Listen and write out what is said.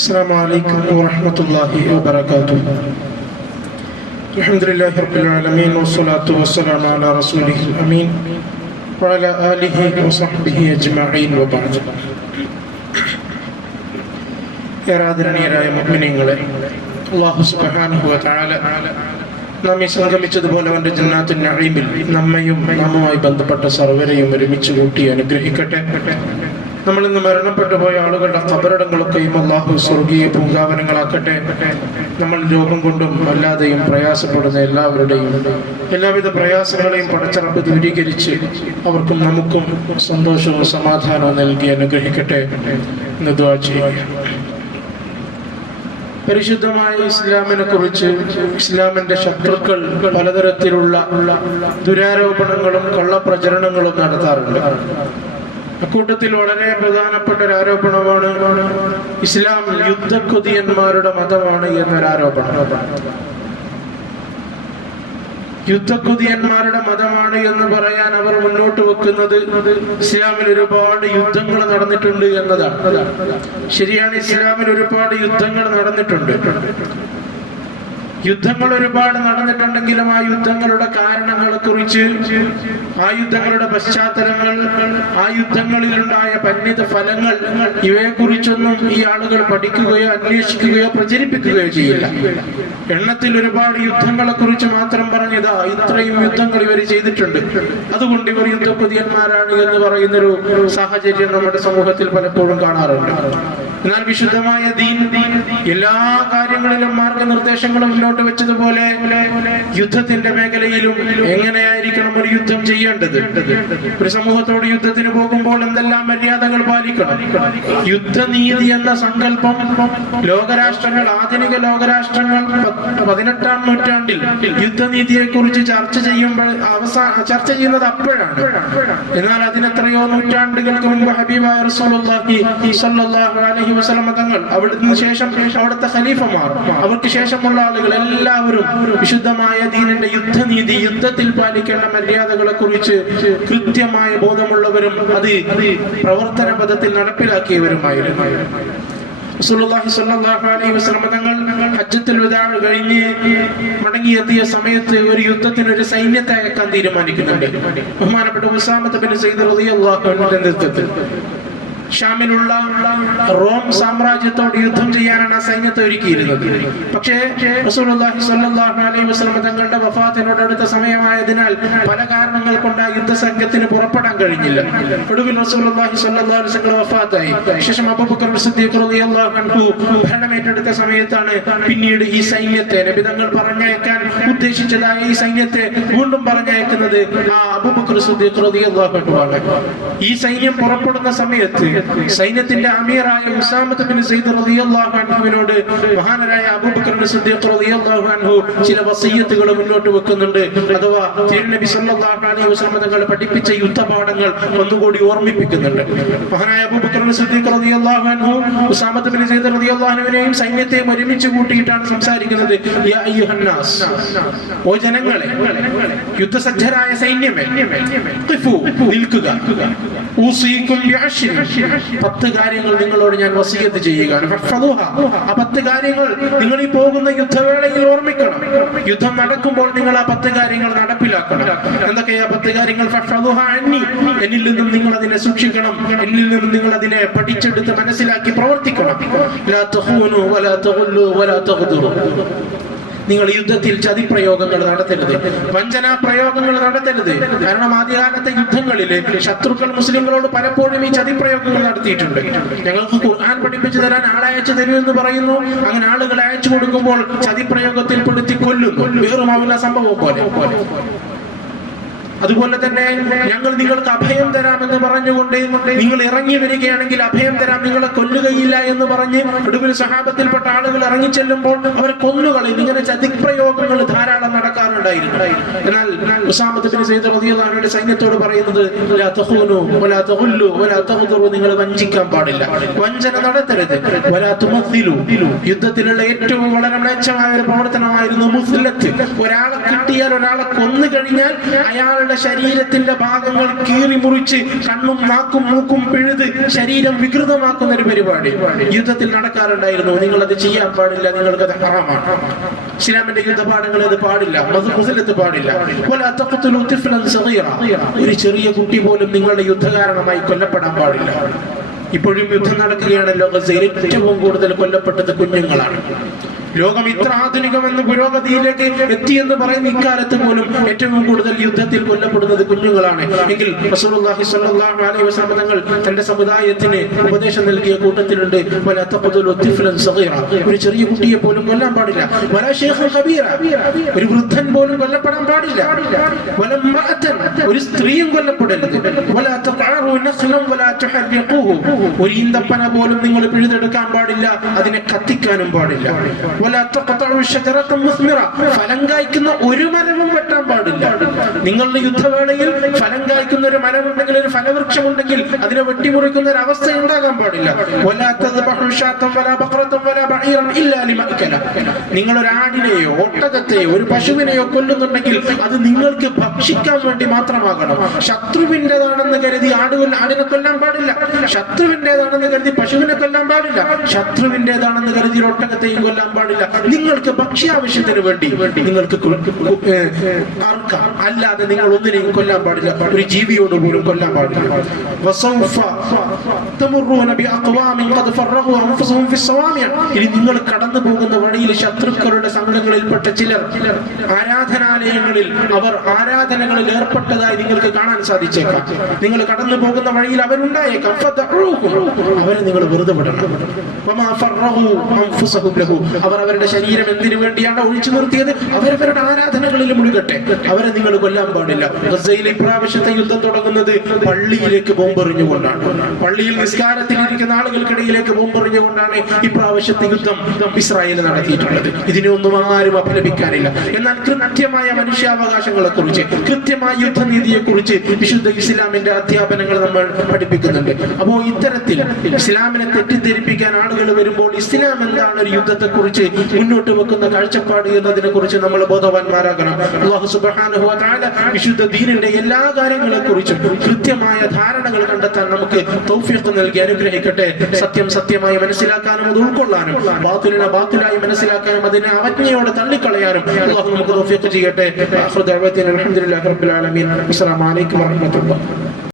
السلام عليكم ورحمة الله وبركاته الحمد لله رب العالمين والصلاة والسلام على رسوله الأمين وعلى آله وصحبه أجمعين وبعد ആരാധരണീയരായ മുഗ്മിനീങ്ങളെ അള്ളാഹു സുബ്ഹാനഹു വ തആല നമ്മെ സംഗമിച്ചതുപോലെ അവന്റെ ജന്നാത്തിൻ നഈമിൽ നമ്മയും നമ്മുമായി ബന്ധപ്പെട്ട സർവരെയും ഒരുമിച്ച് കൂട്ടി അനുഗ്രഹിക്കട്ടെ നമ്മൾ ഇന്ന് മരണപ്പെട്ടു പോയ ആളുകളുടെ കബറിടങ്ങളൊക്കെയും അള്ളാഹു സ്വർഗീയ പൂങ്കാവനങ്ങളാക്കട്ടെ. നമ്മൾ രോഗം കൊണ്ടും അല്ലാതെയും പ്രയാസപ്പെടുന്ന എല്ലാവരുടെയും എല്ലാവിധ പ്രയാസങ്ങളെയും പടച്ചറപ്പ് ദൂരീകരിച്ച് അവർക്കും നമുക്കും സന്തോഷവും സമാധാനവും നൽകി അനുഗ്രഹിക്കട്ടെ എന്ന് ചെയ്യുക. പരിശുദ്ധമായ ഇസ്ലാമിനെ കുറിച്ച് ഇസ്ലാമിന്റെ ശത്രുക്കൾ പലതരത്തിലുള്ള ദുരാരോപണങ്ങളും കള്ളപ്രചരണങ്ങളും നടത്താറുണ്ട്. അക്കൂട്ടത്തിൽ വളരെ പ്രധാനപ്പെട്ട ഒരു ആരോപണമാണ് ഇസ്ലാം യുദ്ധക്കുതിയന്മാരുടെ മതമാണ് എന്നൊരു ആരോപണം യുദ്ധക്കൊതിയന്മാരുടെ മതമാണ് എന്ന് പറയാൻ അവർ മുന്നോട്ട് വെക്കുന്നത് ഇസ്ലാമിൽ ഒരുപാട് യുദ്ധങ്ങൾ നടന്നിട്ടുണ്ട് എന്നതാണ്. ശരിയാണ് ഇസ്ലാമിൽ ഒരുപാട് യുദ്ധങ്ങൾ നടന്നിട്ടുണ്ട്. യുദ്ധങ്ങൾ ഒരുപാട് നടന്നിട്ടുണ്ടെങ്കിലും ആ യുദ്ധങ്ങളുടെ കാരണങ്ങളെ കുറിച്ച് ആ യുദ്ധങ്ങളുടെ പശ്ചാത്തലങ്ങൾ യുദ്ധങ്ങളിലുണ്ടായ പരിണിത ഫലങ്ങൾ ഇവയെ കുറിച്ചൊന്നും ഈ ആളുകൾ പഠിക്കുകയോ അന്വേഷിക്കുകയോ പ്രചരിപ്പിക്കുകയോ ചെയ്യില്ല. എണ്ണത്തിൽ ഒരുപാട് യുദ്ധങ്ങളെ കുറിച്ച് മാത്രം പറഞ്ഞതാ ഇത്രയും യുദ്ധങ്ങൾ ഇവർ ചെയ്തിട്ടുണ്ട്. അതുകൊണ്ട് ഇവർ യുദ്ധപതിയന്മാരാണ് എന്ന് പറയുന്നൊരു സാഹചര്യം നമ്മുടെ സമൂഹത്തിൽ പലപ്പോഴും കാണാറുണ്ട്. എന്നാൽ വിശുദ്ധമായ ദീൻ എല്ലാ കാര്യങ്ങളിലും മാർഗനിർദ്ദേശങ്ങളും മുന്നോട്ട് വെച്ചതുപോലെ യുദ്ധത്തിന്റെ മേഖലയിലും എങ്ങനെയായിരിക്കണം ഒരു യുദ്ധം ചെയ്യേണ്ടത്? ഒരു സമൂഹത്തോട് യുദ്ധത്തിന് പോകുമ്പോൾ എന്തെല്ലാം മര്യാദകൾ പാലിക്കണം? യുദ്ധനീതി എന്ന സങ്കല്പം ലോകരാഷ്ട്രങ്ങൾ ആധുനിക ലോകരാഷ്ട്രങ്ങൾ പതിനെട്ടാം നൂറ്റാണ്ടിൽ യുദ്ധനീതിയെ കുറിച്ച് ചർച്ച ചെയ്യുമ്പോൾ അവസാന ചർച്ച ചെയ്യുന്നത് അപ്പോഴാണ്. എന്നാൽ അതിനെത്രയോ നൂറ്റാണ്ടുകൾക്ക് മുൻപ് ഹബീബ് അലൈഹി വസല്ലം തങ്ങൾ അവിടുന്ന് ശേഷം അവിടുത്തെ ഖലീഫമാർ. അവർക്ക് ശേഷമുള്ള ആളുകൾ എല്ലാവരും വിശുദ്ധമായ ദീനിന്റെ യുദ്ധനീതി യുദ്ധത്തിൽ പാലിക്കേണ്ട മര്യാദകളെ കുറിച്ച് കൃത്യമായ ബോധമുള്ളവരും അത് പ്രവർത്തന പദത്തിൽ നടപ്പിലാക്കിയവരുമായിരുന്നു. അലൈഹി കഴിഞ്ഞ് മടങ്ങിയെത്തിയ സമയത്ത് ഒരു യുദ്ധത്തിന് ഒരു സൈന്യത്തെ അയക്കാൻ തീരുമാനിക്കുന്നുണ്ട്. ബഹുമാനപ്പെട്ട ഉസാമത്ത് ബിൻ സൈദ് റളിയല്ലാഹു നേതൃത്വത്തിൽ. ഷാമിലുള്ള റോം സാമ്രാജ്യത്തോട് യുദ്ധം ചെയ്യാനാണ് ആ സൈന്യത്തെ ഒരുക്കിയിരുന്നത്. പക്ഷേ തങ്ങളുടെ വഫാത്തിനോട് അടുത്ത സമയമായതിനാൽ പല കാരണങ്ങൾ കൊണ്ട് ആ യുദ്ധ സംഘത്തിന് പുറപ്പെടാൻ കഴിഞ്ഞില്ല. ഒടുവിൽ ശേഷം അബൂബക്കർ സിദ്ദീഖ് ഭരണമേറ്റെടുത്ത സമയത്താണ് പിന്നീട് ഈ സൈന്യത്തെ നബി തങ്ങൾ പറഞ്ഞയക്കാൻ ഉദ്ദേശിച്ചതായ ഈ സൈന്യത്തെ വീണ്ടും പറഞ്ഞയക്കുന്നത് ആ അബൂബക്കർ സിദ്ദീഖ് ഈ സൈന്യം പുറപ്പെടുന്ന സമയത്ത് സൈന്യത്തിന്റെ അമീറായ ഉസാമത്ത് സയ്യിദ് റളിയല്ലാഹു അൻഹുവിനോട് മഹാനരായ അബൂബക്കർ സിദ്ദീഖ് റളിയല്ലാഹു അൻഹു ചില വസിയ്യത്തുകൾ മുന്നോട്ട് വെക്കുന്നുണ്ട്. അഥവാ തിരുനബി സല്ലല്ലാഹു അലൈഹി വസല്ലം തങ്ങൾ പഠിപ്പിച്ച യുദ്ധപാഠങ്ങൾ ഒന്നുകൂടി ഓർമ്മിപ്പിക്കുന്നുണ്ട്. മഹാനായ അബൂബക്കർ സിദ്ദീഖ് റളിയല്ലാഹു അൻഹു ഉസാമത്ത് സയ്യിദ് റളിയല്ലാഹു അൻഹുവിനെയും സൈന്യത്തെയും ഒരുമിച്ച് കൂട്ടിയിട്ടാണ് സംസാരിക്കുന്നത്. യാ അയ്യുഹന്നാസ് ഓ ജനങ്ങളെ യുദ്ധസജ്ജരായ സൈന്യമേ നിൽക്കുക. ഊസീക്കും ബിഅശ്രി. പത്ത് കാര്യങ്ങൾ നിങ്ങളോട് ഞാൻ വസീയത്ത് ചെയ്യുക. ആ പത്ത് കാര്യങ്ങൾ നിങ്ങൾ ഈ പോകുന്ന യുദ്ധവേളയിൽ ഓർമ്മിക്കണം. യുദ്ധം നടക്കുമ്പോൾ നിങ്ങൾ ആ പത്ത് കാര്യങ്ങൾ നടപ്പിലാക്കണം. എന്തൊക്കെയാ പത്ത് കാര്യങ്ങൾ. എന്നിൽ നിന്നും നിങ്ങൾ അതിനെ സൂക്ഷിക്കണം. എന്നിൽ നിന്നും നിങ്ങൾ അതിനെ പഠിച്ചെടുത്ത് മനസ്സിലാക്കി പ്രവർത്തിക്കണം. നിങ്ങൾ യുദ്ധത്തിൽ ചതിപ്രയോഗങ്ങൾ നടത്തരുത്. വഞ്ചനാ പ്രയോഗങ്ങൾ നടത്തരുത്. കാരണം ആദ്യകാലത്തെ യുദ്ധങ്ങളിൽ ശത്രുക്കൾ മുസ്ലിങ്ങളോട് പലപ്പോഴും ഈ ചതിപ്രയോഗങ്ങൾ നടത്തിയിട്ടുണ്ട്. ഞങ്ങൾക്ക് ഖുർആൻ പഠിപ്പിച്ചു തരാൻ ആളെ അയച്ചു തരൂ എന്ന് പറയുന്നു. അങ്ങനെ ആളുകൾ അയച്ചു കൊടുക്കുമ്പോൾ ചതിപ്രയോഗത്തിൽ പെടുത്തി കൊല്ലുന്നു. വേറുമാവുന്ന സംഭവം പോലെ. അതുപോലെ തന്നെ ഞങ്ങൾ നിങ്ങൾക്ക് അഭയം തരാമെന്ന് പറഞ്ഞുകൊണ്ട് നിങ്ങൾ ഇറങ്ങി വരികയാണെങ്കിൽ അഭയം തരാം. നിങ്ങളെ കൊല്ലുകയില്ല എന്ന് പറഞ്ഞ് ഒടുവിൽ സഹാബത്തിൽപ്പെട്ട ആളുകൾ ഇറങ്ങി ചെല്ലുമ്പോൾ അവരെ കൊല്ലുകളയും ഇങ്ങനെ ചതിപ്രയോഗങ്ങൾ ധാരാളം നടക്കാറുണ്ടായിരുന്നു. എന്നാൽ ഉസാമത്ത് ബിൻ സയ്യിദ് റളിയല്ലാഹു അൻഹുവിന്റെ സൈന്യത്തോട് പറയുന്നത്. നിങ്ങൾ വഞ്ചിക്കാൻ പാടില്ല. വഞ്ചന നടത്തരുത്. യുദ്ധത്തിലുള്ള ഏറ്റവും വളരെ മ്ലേച്ഛമായ ഒരു പ്രവർത്തനമായിരുന്നു മുസ്ലത്ത് ഒരാളെ കിട്ടിയാൽ ഒരാളെ കൊന്നു കഴിഞ്ഞാൽ അയാളുടെ ഒരാളുടെ ശരീരത്തിന്റെ ഭാഗങ്ങൾ കീറി മുറിച്ച് കണ്ണും നാക്കും മൂക്കും പിഴുത് ശരീരം വികൃതമാക്കുന്ന ഒരു പരിപാടി. യുദ്ധത്തിൽ നടക്കാറുണ്ടായിരുന്നു. നിങ്ങൾ അത് ചെയ്യാൻ പാടില്ല നിങ്ങൾക്ക് അത് ഹറാമാണ്. ഇസ്ലാമിന്റെ യുദ്ധപാഠങ്ങൾ അത് പാടില്ല മുസലത്ത് പാടില്ല. ഒരു ചെറിയ കുട്ടി പോലും നിങ്ങളുടെ യുദ്ധകാരണമായി കൊല്ലപ്പെടാൻ പാടില്ല. ഇപ്പോഴും യുദ്ധം നടക്കുകയാണല്ലോ ഏറ്റവും കൂടുതൽ കൊല്ലപ്പെട്ടത് കുഞ്ഞുങ്ങളാണ്. ലോകം ഇത്ര ആധുനികമെന്ന് പുരോഗതിയിലേക്ക് എത്തിയെന്ന് പറയുന്ന ഇക്കാലത്ത് പോലും ഏറ്റവും കൂടുതൽ യുദ്ധത്തിൽ കൊല്ലപ്പെടുന്നത് കുഞ്ഞുങ്ങളാണ് എങ്കിൽ തങ്ങൾ തന്റെ സമുദായത്തിന് ഉപദേശം നൽകിയ കൂട്ടത്തിലുണ്ട്. ഒരു ചെറിയ കുട്ടിയെ പോലും കൊല്ലാൻ പാടില്ല. ഒരു വൃദ്ധൻ പോലും കൊല്ലപ്പെടാൻ പാടില്ല. ഒരു സ്ത്രീയും കൊല്ലപ്പെടരുത്. ഒരു ഈന്തപ്പന പോലും നിങ്ങൾ പിഴുതെടുക്കാൻ പാടില്ല അതിനെ കത്തിക്കാനും പാടില്ല ഫലം കായ്ക്കുന്ന ഒരു മരവും വെട്ടാൻ പാടില്ല. നിങ്ങളുടെ യുദ്ധവേളയിൽ ഫലം കായ്ക്കുന്ന ഒരു മരമുണ്ടെങ്കിൽ ഒരു ഫലവൃക്ഷമുണ്ടെങ്കിൽ അതിനെ വെട്ടിമുറിക്കുന്ന ഒരു അവസ്ഥ ഉണ്ടാകാൻ പാടില്ല. നിങ്ങൾ ഒരു ആടിനെയോ ഒട്ടകത്തെയോ ഒരു പശുവിനെയോ കൊല്ലുന്നുണ്ടെങ്കിൽ അത് നിങ്ങൾക്ക് ഭക്ഷിക്കാൻ വേണ്ടി മാത്രമാകണം. ശത്രുവിന്റെതാണെന്ന് കരുതി ആട് ആടിനെ കൊല്ലാൻ പാടില്ല. ശത്രുവിന്റെതാണെന്ന് കരുതി പശുവിനെ കൊല്ലാൻ പാടില്ല. ശത്രുവിന്റെതാണെന്ന് കരുതി ഒട്ടകത്തെയും കൊല്ലാൻ പാടില്ല. നിങ്ങൾക്ക് ഭക്ഷ്യാവശ്യത്തിന് വേണ്ടി നിങ്ങൾക്ക് അർക്കാം. അല്ലാതെ നിങ്ങൾ ഒന്നിനെയും കൊല്ലാൻ പാടില്ല. ഒരു ജീവിയോട് പോലും കൊല്ലാൻ പാടില്ല. ഇനി നിങ്ങൾ കടന്നു പോകുന്ന വഴിയിൽ ശത്രുക്കളുടെ സംഘങ്ങളിൽപ്പെട്ട ചിലർ ആരാധനാലയങ്ങളിൽ അവർ ആരാധനകളിൽ ഏർപ്പെട്ടതായി നിങ്ങൾക്ക് കാണാൻ സാധിച്ചേക്കാം. നിങ്ങൾ കടന്നു പോകുന്ന വഴിയിൽ അവരുണ്ടായേക്കാം. അവരെ നിങ്ങൾ വെറുതെ വിടണം. അവർ അവരുടെ ശരീരം എന്തിനു വേണ്ടിയാണ് ഒഴിച്ചു നിർത്തിയത്? അവരവരുടെ ആരാധനകളിൽ മുഴുകട്ടെ. അവരെ നിങ്ങൾ കൊല്ലാൻ പാടില്ല. ഗസയിൽ ഇപ്രാവശ്യത്തെ യുദ്ധം തുടങ്ങുന്നത് പള്ളിയിലേക്ക് ബോംബെറിഞ്ഞുകൊണ്ടാണ്. പള്ളിയിൽ നിസ്കാരത്തിലിരിക്കുന്ന ആളുകൾക്കിടയിലേക്ക് ബോംബെറിഞ്ഞുകൊണ്ടാണ് ഇപ്രാവശ്യത്തെ യുദ്ധം ഇസ്രായേൽ നടത്തിയിട്ടുള്ളത്. ഇതിനൊന്നും ആരും അപലപിക്കാനില്ല. എന്നാൽ കൃത്യമായ മനുഷ്യാവകാശങ്ങളെ കുറിച്ച് കൃത്യമായ യുദ്ധനീതിയെ കുറിച്ച് വിശുദ്ധ ഇസ്ലാമിന്റെ അധ്യാപനങ്ങൾ നമ്മൾ പഠിപ്പിക്കുന്നുണ്ട്. അപ്പോ ഇത്തരത്തിൽ ഇസ്ലാമിനെ തെറ്റിദ്ധരിപ്പിക്കാൻ ആളുകൾ വരുമ്പോൾ ഇസ്ലാം എന്താണ് ഒരു യുദ്ധത്തെ കുറിച്ച് മുന്നോട്ട് വെക്കുന്ന കാഴ്ചപ്പാട് എന്നതിനെ കുറിച്ച് നമ്മൾ ബോധവാന്മാരാകണം. അള്ളാഹു സുബ്ഹാനഹു വ വിശുദ്ധ ദീനിന്റെ എല്ലാ കാര്യങ്ങളെ കുറിച്ചും കൃത്യമായ ധാരണകൾ കണ്ടെത്താൻ നമുക്ക് തൗഫീഖ് നൽകി അനുഗ്രഹിക്കട്ടെ. സത്യം സത്യമായി മനസ്സിലാക്കാനും അത് ഉൾക്കൊള്ളാനും ബാത്തിലിനെ ബാത്തിലായി മനസ്സിലാക്കാനും അതിനെ അവജ്ഞയോടെ തള്ളിക്കളയാനും അള്ളാഹു നമുക്ക് തൗഫീഖ് ചെയ്യട്ടെ. അൽഹംദുലില്ലാഹി റബ്ബിൽ